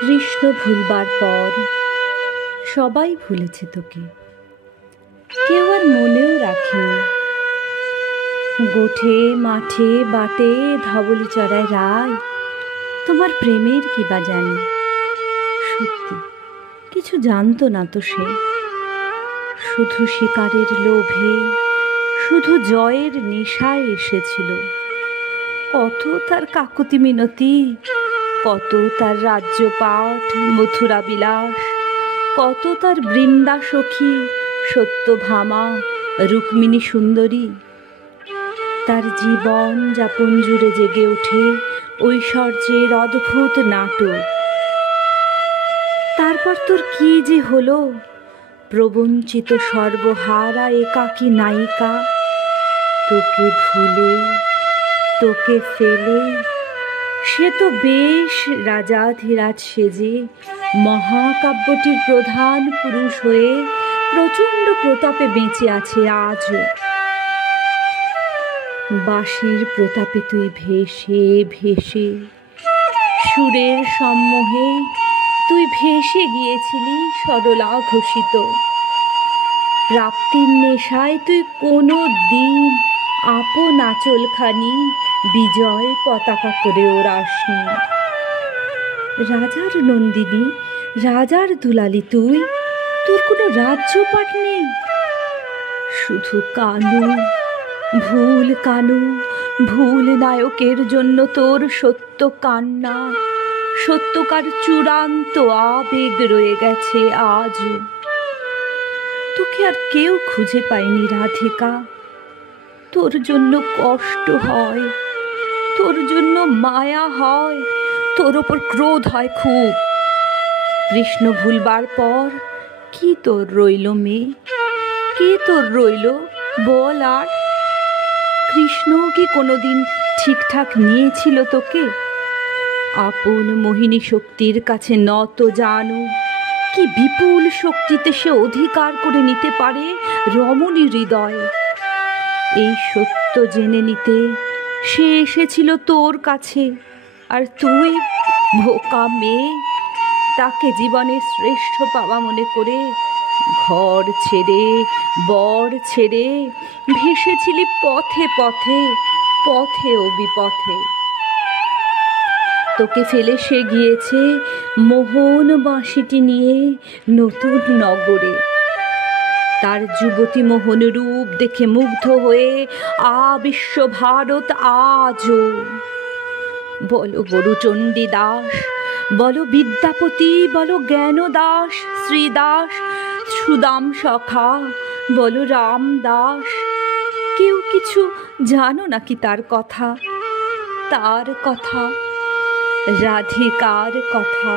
কৃষ্ণ ভুলবার পর সবাই ভুলেছে তোকে, কেউ আর মনেও রাখেনি। গোঠে মাঠে বাটে ধবলি চড়ায় রায়, তোমার প্রেমের কি বা জানি। সত্যি কিছু জানতো না তো সে, শুধু শিকারের লোভে, শুধু জয়ের নেশায় এসেছিল। কত তার কাকুতি মিনতি, কত তার রাজ্যপাঠ মথুরা বিলাস, কত তার বৃন্দা সখী সত্যভামা রুক্মিণী সুন্দরী। তার জীবন যাপন জুড়ে জেগে ওঠে ঐশ্বর্যের অদ্ভুত নাটক। তারপর তোর কি যে হলো, প্রবঞ্চিত সর্বহারা একাকী নায়িকা। তোকে ভুলে, তোকে ফেলে সে তো বেশ রাজাধিরাজ সেজে মহাকাব্যটির প্রধান পুরুষ হয়ে প্রচণ্ড প্রতাপে বেঁচে আছে আজও। বাঁশির প্রতাপে তুই ভেসে ভেসে, সুরের সম্মোহে তুই ভেসে গিয়েছিলি সরলা ঘোষিত। প্রাপ্তির নেশায় তুই কোনো দিন আপন আঁচলখানি বিজয় পতাকা করে ওড়াসনি। রাজার নন্দিনী, রাজার দুলালি তুই, তোর কোনো রাজ্যপাট নেই। শুধু কানু, ভুল কানু, ভুল নায়কের জন্য তোর সত্য কান্না, সত্যকার চূড়ান্ত আবেগ রয়ে গেছে আজও। তোকে আর কেউ খুঁজে পায়নি রাধিকা। তোর জন্য কষ্ট হয়, তোর জন্য মায়া হয়, তোর ওপর ক্রোধ হয় খুব। কৃষ্ণ ভুলবার পর কি তোর রইল মেয়ে, কে তোর রইল বল আর? কৃষ্ণ কি কোনোদিন ঠিকঠাক নিয়েছিল তোকে? আপন মোহিনী শক্তির কাছে নত জানু, কি বিপুল শক্তিতে সে অধিকার করে নিতে পারে রমণী হৃদয়। এই সত্য জেনে নিতে সে এসেছিল তোর কাছে, আর তুই বোকা মেয়ে তাকে জীবনের শ্রেষ্ঠ পাওয়া মনে করে ঘর ছেড়ে বর ছেড়ে ভেসেছিলি পথে পথে, পথে ও বিপথে। তোকে ফেলে সে গিয়েছে মোহন বাঁশিটি নিয়ে নতুন নগরে। তার যুবতী মোহন রূপ দেখে মুগ্ধ হয়ে বিশ্ব ভারত আজও। বলো বরুচণ্ডী দাস, বলো বিদ্যাপতি, বলো জ্ঞানদাস, শ্রীদাস, সুদাম সখা, বলো রামদাস, কেউ কিছু জানো নাকি তার কথা? তার কথা, রাধিকার কথা।